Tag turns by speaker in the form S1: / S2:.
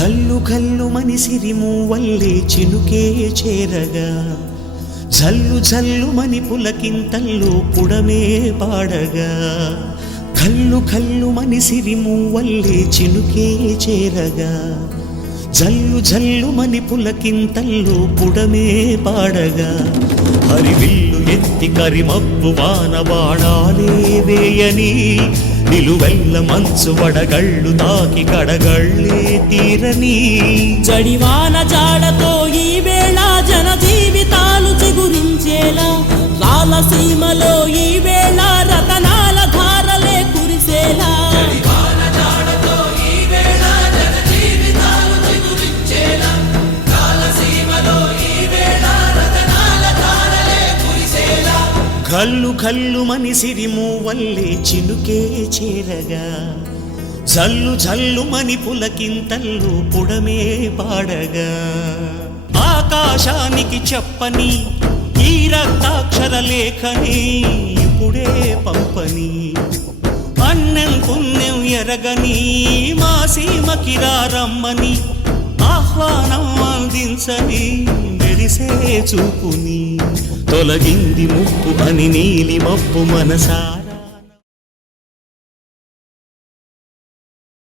S1: కల్లు కల్లు మనిసిరిము వల్లే చినుకే చేరగా. జల్లు జల్లు మని పులకింతల్లు పుడమే పాడగా. కల్లు కల్లు మనిసిరిము వల్లే చినుకే చేరగా. జల్లు జల్లు మని పులకింతల్లు పుడమే పాడగా. హరివిల్లు ఎత్తి కరిమబ్బు వానవాడాలే వేయని నిలువెల్ల మంచు వడగళ్ళు తాకి కడగళ్ళే తీరని
S2: జడివాన జాడతో ఈ వేళ జన జీవితాలు చిగురించేలా రాలసీమలో ఈ
S1: కల్లు కల్లు మనిసిరి వల్లే చినుకే చేరగా. జల్లు జల్లు మని పులకింతల్లు పుడమే పాడగా. ఆకాశానికి చెప్పని ఈ రక్తాక్షర లేఖని ఇప్పుడే పంపని. అన్నం పుణ్యం ఎరగని మా సీమకి రమ్మని ఆహ్వానం అందించని మెరిసే చూపుని. తొలగింది ముప్పు అని నీలి మప్పు మనసారా